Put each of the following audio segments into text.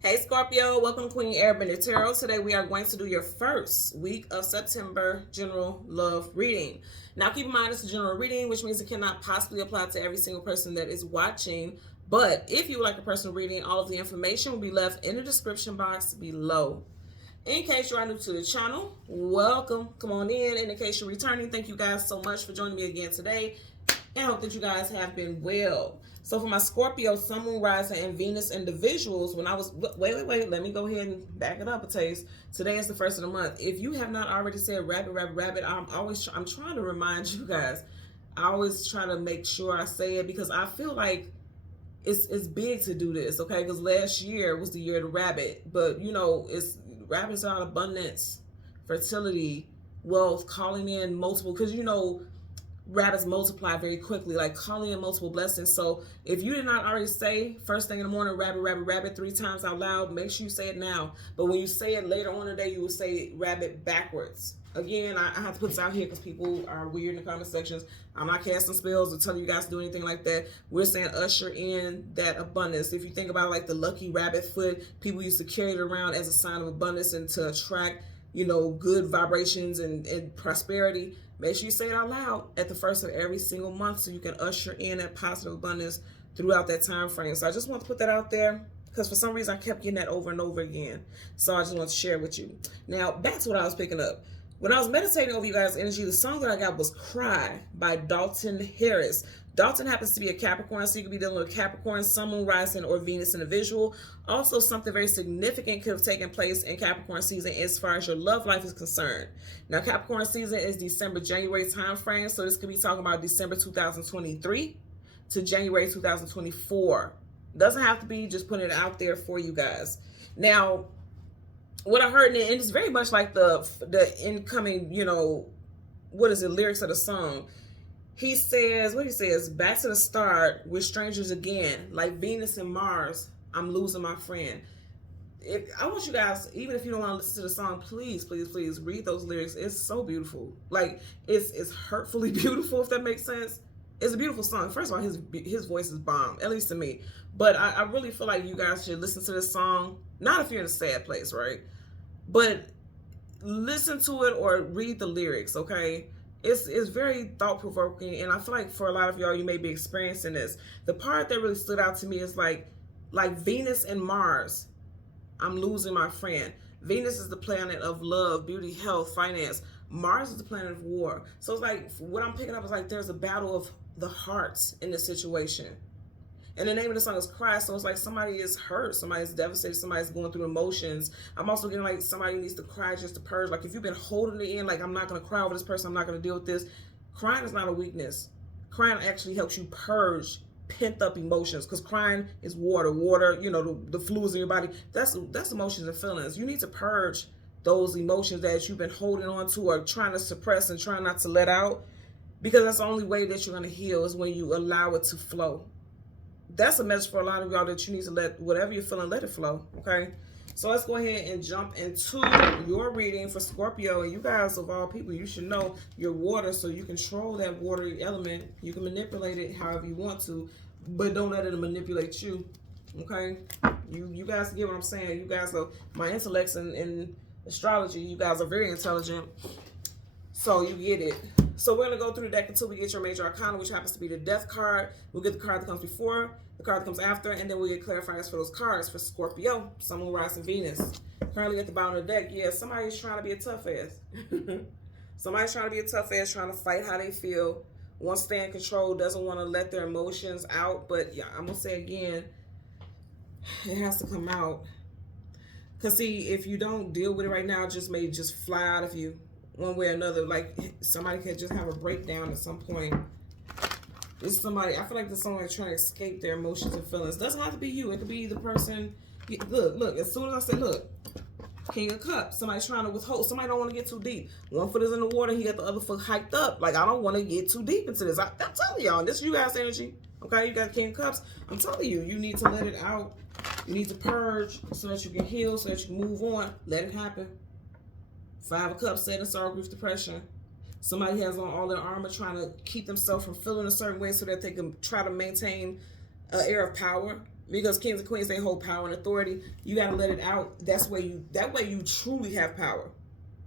Hey Scorpio, welcome to Queen Airbender Tarot. Today we are going to do your first week of September general love reading. Now keep in mind it's a general reading, which means it cannot possibly apply to every single person that is watching. But if you would like a personal reading, all of the information will be left in the description box below. In case you are new to the channel, welcome. Come on in. And in case you're returning, thank you guys so much for joining me again today. And I hope that you guys have been well. So for my Scorpio, Sun, Moon, Rising, and Venus individuals, when I was, wait, let me go ahead and back it up a taste. Today is the first of the month. If you have not already said rabbit, I'm trying to remind you guys. I always try to make sure I say it because I feel like it's big to do this, okay? Because last year was the year of the rabbit, but you know, rabbits are abundance, fertility, wealth, calling in multiple, because you know, rabbits multiply very quickly, like calling in multiple blessings. So if you did not already say first thing in the morning, rabbit 3 times out loud, make sure you say it now. But when you say it later on in the day, you will say rabbit backwards. Again, I have to put this out here because people are weird in the comment sections. I'm not casting spells or telling you guys to do anything like that. We're saying usher in that abundance. If you think about like the lucky rabbit foot, people used to carry it around as a sign of abundance and to attract, you know, good vibrations and prosperity. Make sure you say it out loud at the first of every single month so you can usher in that positive abundance throughout that time frame. So I just want to put that out there because for some reason I kept getting that over and over again. So I just want to share it with you. Now, back to what I was picking up. When I was meditating over you guys' energy, the song that I got was Cry by Dalton Harris. Dalton happens to be a Capricorn, so you could be dealing with Capricorn, Sun, Moon, Rising, or Venus individual. Also, something very significant could have taken place in Capricorn season as far as your love life is concerned. Now, Capricorn season is December, January time frame, so this could be talking about December 2023 to January 2024. Doesn't have to be, just putting it out there for you guys. Now, what I heard, and it's very much like the incoming, you know, what is it, lyrics of the song. He says, what he says, back to the start, we're strangers again, like Venus and Mars, I'm losing my friend. I want you guys, even if you don't want to listen to the song, please read those lyrics. It's so beautiful. Like, it's hurtfully beautiful, if that makes sense. It's a beautiful song. First of all, his voice is bomb, at least to me. But I really feel like you guys should listen to this song. Not if you're in a sad place, right? But listen to it or read the lyrics, okay? It's very thought-provoking, and I feel like for a lot of y'all, you may be experiencing this. The part that really stood out to me is like Venus and Mars, I'm losing my friend. Venus is the planet of love, beauty, health, finance. Mars is the planet of war. So it's like, what I'm picking up is like there's a battle of the hearts in this situation. And the name of the song is Cry, so it's like somebody is hurt, somebody's devastated, somebody's going through emotions. I'm also getting like somebody needs to cry just to purge. Like if you've been holding it in, like I'm not going to cry over this person, I'm not going to deal with this. Crying is not a weakness. Crying actually helps you purge pent up emotions, because crying is water, you know, the fluids in your body. That's emotions and feelings. You need to purge those emotions that you've been holding on to or trying to suppress and trying not to let out, because that's the only way that you're going to heal is when you allow it to flow. That's a message for a lot of y'all, that you need to let whatever you're feeling, let it flow, okay? So let's go ahead and jump into your reading for Scorpio. And you guys, of all people, you should know your water, so you control that water element. You can manipulate it however you want to, but don't let it manipulate you, okay? You guys get what I'm saying. You guys are my intellects in astrology. You guys are very intelligent, so you get it. So we're going to go through the deck until we get your major arcana, which happens to be the death card. We'll get the card that comes before, the card that comes after, and then we'll get clarifiers for those cards for Scorpio, Sun, Moon, Rising, Venus. Currently at the bottom of the deck, yeah, somebody's trying to be a tough ass. Somebody's trying to be a tough ass, trying to fight how they feel, wants to stay in control, doesn't want to let their emotions out. But yeah, I'm going to say again, it has to come out. Because see, if you don't deal with it right now, it just may just fly out of you one way or another. Like somebody could just have a breakdown at some point. It's somebody, I feel like there's someone trying to escape their emotions and feelings. It doesn't have to be you. It could be the person. Look, as soon as I say, look, King of Cups, somebody's trying to withhold. Somebody don't want to get too deep. One foot is in the water, he got the other foot hiked up. Like, I don't want to get too deep into this. I'm telling y'all, this is you guys' energy. Okay, you got King of Cups. I'm telling you, you need to let it out. You need to purge so that you can heal, so that you can move on. Let it happen. 5 of Cups, sadness, sorrow, grief, depression. Somebody has on all their armor trying to keep themselves from feeling a certain way so that they can try to maintain an air of power. Because kings and queens, they hold power and authority. You got to let it out. That way you truly have power.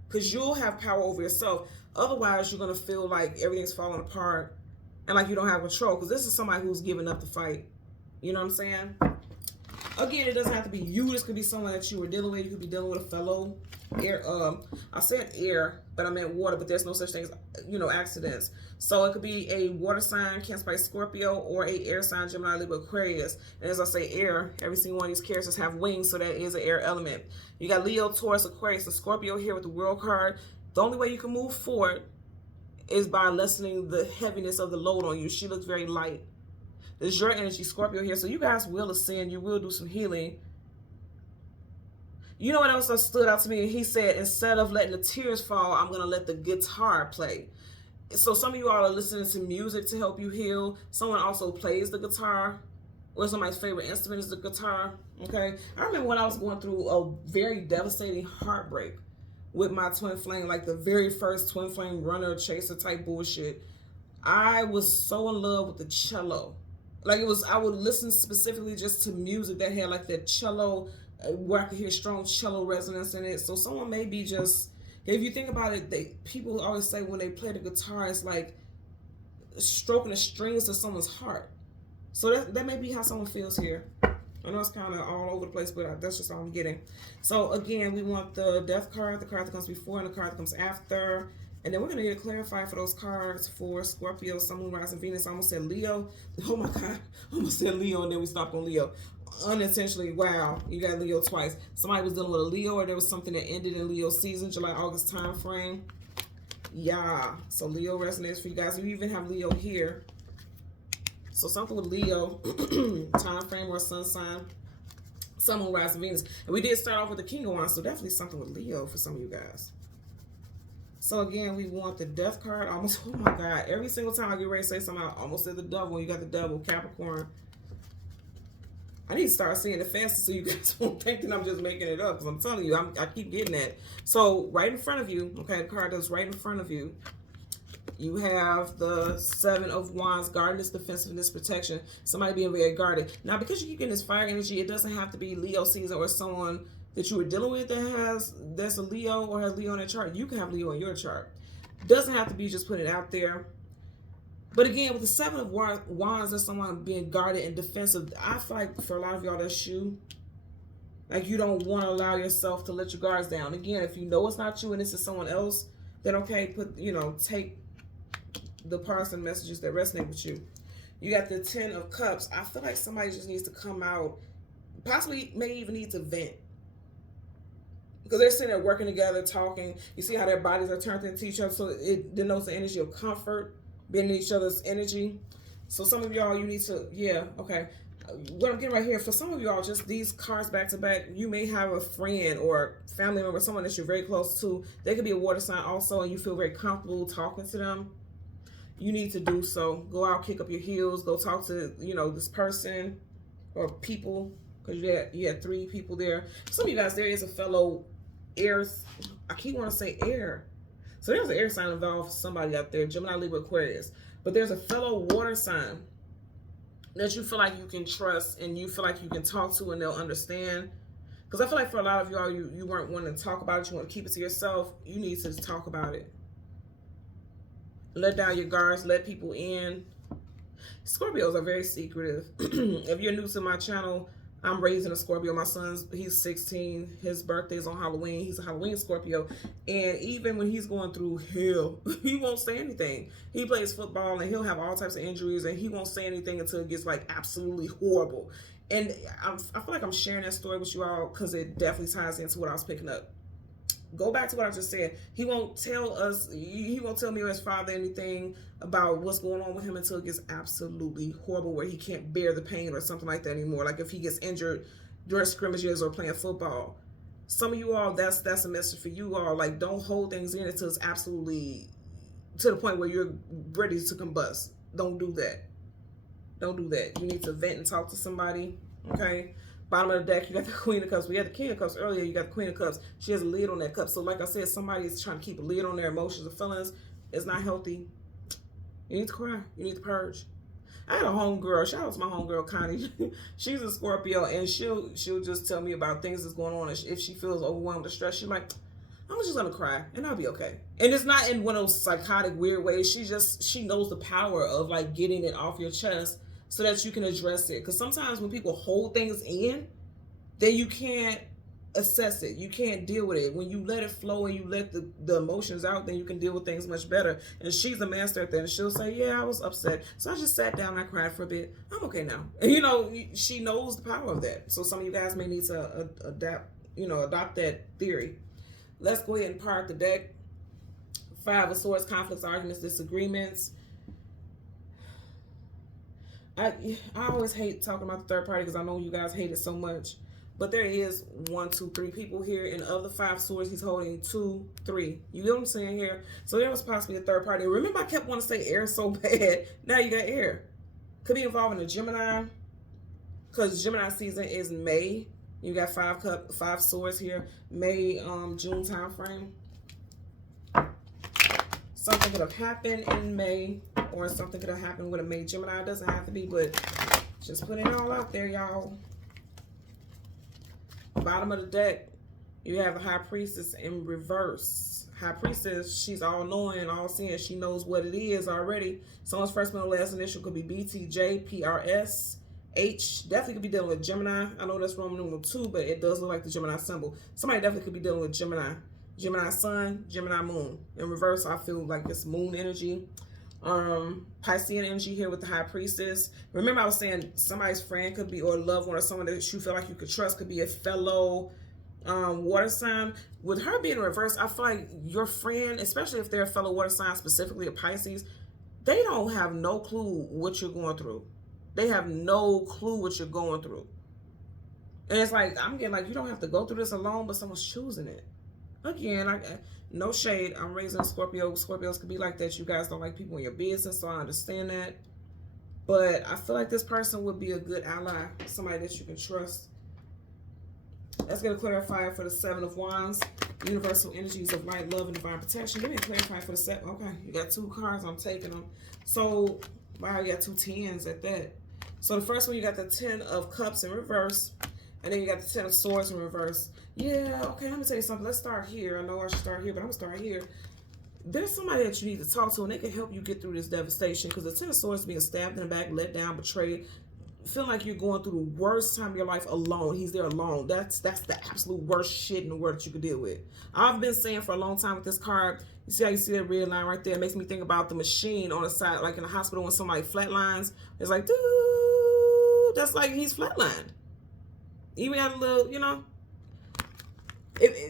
Because you'll have power over yourself. Otherwise, you're going to feel like everything's falling apart and like you don't have control. Because this is somebody who's giving up the fight. You know what I'm saying? Again, it doesn't have to be you. This could be someone that you were dealing with. You could be dealing with a fellow air. I said air, but I meant water. But there's no such thing as, you know, accidents. So it could be a water sign, Cancer by Scorpio, or a air sign, Gemini, Libra, Aquarius. And as I say, air. Every single one of these characters have wings, so that is an air element. You got Leo, Taurus, Aquarius, and Scorpio here with the World card. The only way you can move forward is by lessening the heaviness of the load on you. She looks very light. This is your energy, Scorpio here. So you guys will ascend. You will do some healing. You know what else that stood out to me? He said, instead of letting the tears fall, I'm going to let the guitar play. So some of you all are listening to music to help you heal. Someone also plays the guitar. Or somebody's favorite instrument is the guitar. Okay. I remember when I was going through a very devastating heartbreak with my twin flame, like the very first twin flame runner, chaser type bullshit. I was so in love with the cello. Like it was, I would listen specifically just to music that had like that cello, where I could hear strong cello resonance in it. So someone may be just, if you think about it, people always say when they play the guitar, it's like stroking the strings of someone's heart. So that may be how someone feels here. I know it's kind of all over the place, but that's just all I'm getting. So again, we want the death card, the card that comes before, and the card that comes after. And then we're going to get clarified for those cards for Scorpio, Sun, Moon, Rising, Venus. I almost said Leo. Oh my God. I almost said Leo and then we stopped on Leo. Unintentionally, wow. You got Leo twice. Somebody was dealing with a Leo, or there was something that ended in Leo season, July, August time frame. Yeah. So Leo resonates for you guys. You even have Leo here. So something with Leo, time frame or sun sign. Sun, Moon, Rising, Venus. And we did start off with the King of Wands, so definitely something with Leo for some of you guys. So again, we want the death card. Almost, oh my God. Every single time I get ready to say something, I almost said the devil. You got the devil, Capricorn. I need to start seeing it faster so you guys won't think that I'm just making it up. Because I'm telling you, I keep getting that. So right in front of you, okay, the card that's right in front of you, you have the Seven of Wands, guardedness, defensiveness, protection. Somebody being very guarded. Now, because you keep getting this fire energy, it doesn't have to be Leo season or someone that you were dealing with that's a Leo or has Leo in their chart. You can have Leo in your chart. Doesn't have to be just putting it out there. But again, with the Seven of Wands, there's someone being guarded and defensive. I feel like for a lot of y'all, that's you. Like you don't want to allow yourself to let your guards down. Again, if you know it's not you and this is someone else, then okay, take the parts and messages that resonate with you. You got the Ten of Cups. I feel like somebody just needs to come out, possibly may even need to vent. Because they're sitting there working together, talking. You see how their bodies are turned into each other. So it denotes the energy of comfort, being in each other's energy. So some of y'all, you need to, yeah, okay. What I'm getting right here, for some of y'all, just these cards back to back, you may have a friend or family member, someone that you're very close to. They could be a water sign also, and you feel very comfortable talking to them. You need to do so. Go out, kick up your heels, go talk to, this person or people, because you had 3 people there. Some of you guys, there is a fellow air, I keep wanting to say air. So there's an air sign involved for somebody out there, Gemini, Libra, Aquarius. But there's a fellow water sign that you feel like you can trust and you feel like you can talk to and they'll understand. Because I feel like for a lot of y'all, you weren't wanting to talk about it. You want to keep it to yourself. You need to talk about it. Let down your guards. Let people in. Scorpios are very secretive. If you're new to my channel, I'm raising a Scorpio. My son's, he's 16. His birthday is on Halloween. He's a Halloween Scorpio. And even when he's going through hell, he won't say anything. He plays football and he'll have all types of injuries and he won't say anything until it gets like absolutely horrible. And I feel like I'm sharing that story with you all because it definitely ties into what I was picking up. Go back to what I just said. He won't tell us, he won't tell me or his father anything about what's going on with him until it gets absolutely horrible where he can't bear the pain or something like that anymore. Like if he gets injured during scrimmages or playing football. Some of you all, that's a message for you all. Like don't hold things in until it's absolutely to the point where you're ready to combust. Don't do that. Don't do that. You need to vent and talk to somebody, okay? Bottom of the deck, you got the Queen of Cups. We had the King of Cups earlier. You got the Queen of Cups. She has a lid on that cup. So like I said, somebody is trying to keep a lid on their emotions and feelings. It's not healthy. You need to cry. You need to purge. I had a homegirl. Shout out to my homegirl Connie. She's a Scorpio, and she'll just tell me about things that's going on. If she feels overwhelmed or stressed, she's like, I'm just gonna cry and I'll be okay. And it's not in one of those psychotic weird ways. She knows the power of like getting it off your chest so that you can address it. Because sometimes when people hold things in, then you can't assess it. You can't deal with it. When you let it flow and you let the emotions out, then you can deal with things much better. And she's a master at that. And she'll say, yeah, I was upset. So I just sat down and I cried for a bit. I'm okay now. And you know, she knows the power of that. So some of you guys may need to adopt that theory. Let's go ahead and part the deck. 5 of Swords, conflicts, arguments, disagreements. I always hate talking about the third party because I know you guys hate it so much. But there is 1, 2, 3 people here, and of the 5 swords, he's holding 2, 3. You get what I'm saying here? So there was possibly a third party. Remember, I kept wanting to say air so bad. Now you got air. Could be involving a Gemini, because Gemini season is May. You got 5 swords here, May, June time frame. Something could have happened in May, or something could have happened with a May Gemini. It doesn't have to be, but just putting it all out there, y'all. Bottom of the deck, you have the High Priestess in reverse. High Priestess, she's all knowing, all seeing. She knows what it is already. Someone's first, middle, last initial could be BTJ, PRS, H. Definitely could be dealing with Gemini. I know that's Roman numeral 2, but it does look like the Gemini symbol. Somebody definitely could be dealing with Gemini. Gemini Sun, Gemini Moon. In reverse, I feel like it's Moon energy. Piscean energy here with the High Priestess. Remember, I was saying somebody's friend could be, or loved one, or someone that you feel like you could trust could be a fellow water sign. With her being in reverse, I feel like your friend, especially if they're a fellow water sign, specifically a Pisces, they don't have no clue what you're going through. They have no clue what you're going through. And it's like, I'm getting like, you don't have to go through this alone, but someone's choosing it. Again, no shade. I'm raising a Scorpio. Scorpios could be like that. You guys don't like people in your business, so I understand that. But I feel like this person would be a good ally, somebody that you can trust. Let's get a clarifier for the 7 of Wands. Universal energies of light, love, and divine protection. Give me a clarifier for the 7. Okay, you got 2 cards. I'm taking them. So, wow, you got 2 10s at that. So the first one, you got the 10 of Cups in reverse. And then you got the 10 of Swords in reverse. Yeah, okay, let me tell you something. Let's start here. I know I should start here, but I'm going to start here. There's somebody that you need to talk to, and they can help you get through this devastation. Because the 10 of Swords being stabbed in the back, let down, betrayed, feel like you're going through the worst time of your life alone. He's there alone. That's the absolute worst shit in the world that you could deal with. I've been saying for a long time with this card, you see how you see that red line right there? It makes me think about the machine on the side, like in the hospital when somebody flatlines. It's like, dude, that's like he's flatlined. Even got a little, you know.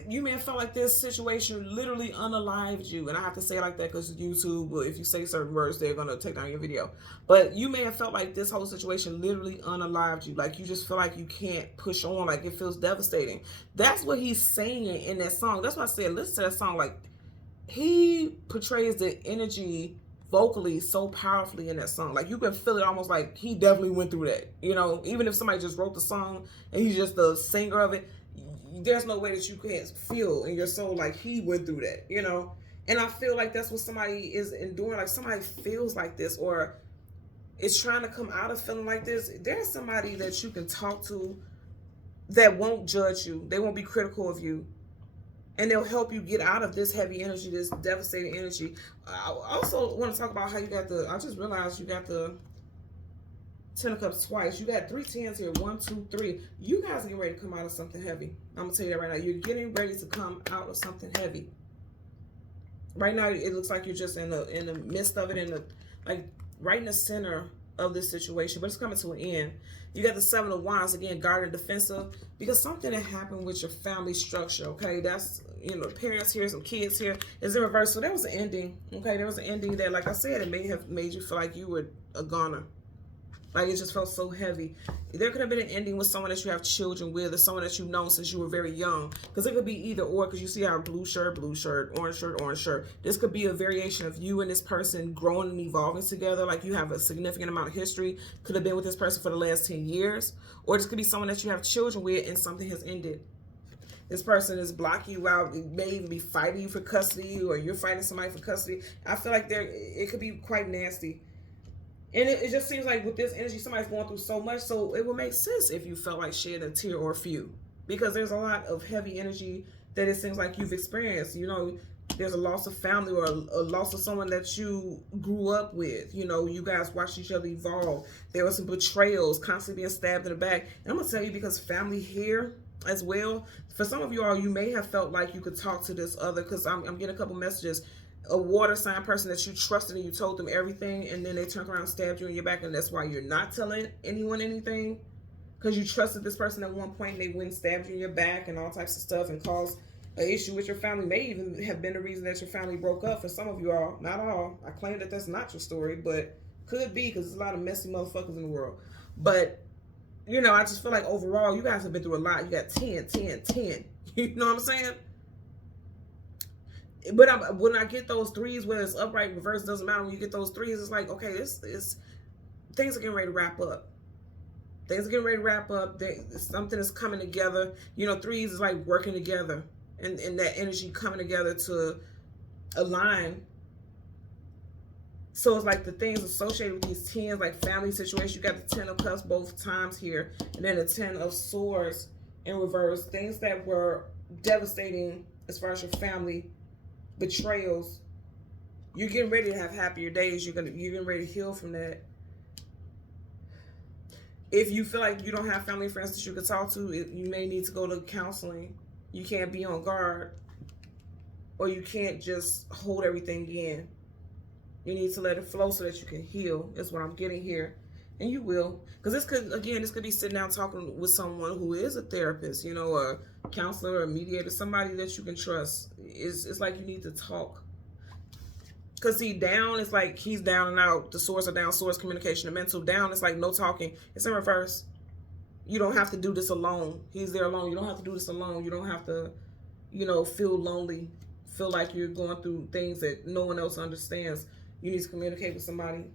You may have felt like this situation literally unalived you. And I have to say it like that because YouTube, if you say certain words, they're going to take down your video. But you may have felt like this whole situation literally unalived you. Like you just feel like you can't push on. Like it feels devastating. That's what he's saying in that song. That's why I said listen to that song. Like he portrays the energy vocally so powerfully in that song. Like you can feel it almost like he definitely went through that. You know, even if somebody just wrote the song and he's just the singer of it, there's no way that you can't feel in your soul like he went through that, you know? And I feel like that's what somebody is enduring. Like somebody feels like this or is trying to come out of feeling like this. There's somebody that you can talk to that won't judge you. They won't be critical of you. And they'll help you get out of this heavy energy, this devastating energy. I also want to talk about how you got I just realized you got the 10 of Cups twice. You got 3 10s here. 1, 2, 3. You guys are getting ready to come out of something heavy. I'm gonna tell you that right now. You're getting ready to come out of something heavy. Right now, it looks like you're just in the midst of it, like right in the center of this situation, but it's coming to an end. You got the 7 of Wands again, guarded, defensive, because something that happened with your family structure. Okay, that's parents here, some kids here is in reverse. So there was an ending. Okay, there was an ending that, like I said, it may have made you feel like you were a goner. Like it just felt so heavy. There could have been an ending with someone that you have children with or someone that you've known since you were very young. Because it could be either or, because you see how blue shirt, orange shirt, orange shirt. This could be a variation of you and this person growing and evolving together. Like you have a significant amount of history. Could have been with this person for the last 10 years. Or this could be someone that you have children with and something has ended. This person is blocking you out. It may even be fighting you for custody or you're fighting somebody for custody. I feel like it could be quite nasty. And it just seems like with this energy, somebody's going through so much. So it would make sense if you felt like shedding a tear or a few. Because there's a lot of heavy energy that it seems like you've experienced. You know, there's a loss of family or a loss of someone that you grew up with. You know, you guys watched each other evolve. There were some betrayals, constantly being stabbed in the back. And I'm going to tell you, because family here as well, for some of you all, you may have felt like you could talk to this other, because I'm getting a couple messages. A water sign person that you trusted and you told them everything, and then they turned around and stabbed you in your back, and that's why you're not telling anyone anything, because you trusted this person at one point and they went and stabbed you in your back and all types of stuff and caused an issue with your family. May even have been the reason that your family broke up for some of you all. Not all. I claim that that's not your story, but could be, because there's a lot of messy motherfuckers in the world. But you know, I just feel like overall you guys have been through a lot. You got 10, 10, 10. You know what I'm saying? But when I get those threes, whether it's upright, reverse, doesn't matter. When you get those threes, it's like, okay, this is, things are getting ready to wrap up. Things are getting ready to wrap up. Something is coming together. You know, threes is like working together, and that energy coming together to align. So it's like the things associated with these tens, like family situation. You got the 10 of cups both times here, and then the 10 of swords in reverse. Things that were devastating as far as your family. Betrayals. You're getting ready to have happier days. You're getting ready to heal from that. If you feel like you don't have family and friends that you can talk to, you may need to go to counseling. You can't be on guard, or you can't just hold everything in. You need to let it flow so that you can heal. That's what I'm getting here. And you will. Because this could be sitting down talking with someone who is a therapist, you know, a counselor or a mediator, somebody that you can trust. It's like you need to talk. Because see, down is like he's down and out. The swords are down, swords, communication, the mental. Down is like no talking. It's in reverse. You don't have to do this alone. He's there alone. You don't have to do this alone. You don't have to, you know, feel lonely. Feel like you're going through things that no one else understands. You need to communicate with somebody.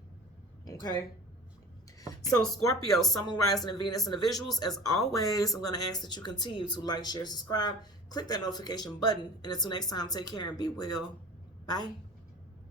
Okay? So Scorpio, Sun, Moon, Rising, and Venus individuals, as always, I'm going to ask that you continue to like, share, subscribe, click that notification button, and until next time, take care and be well. Bye.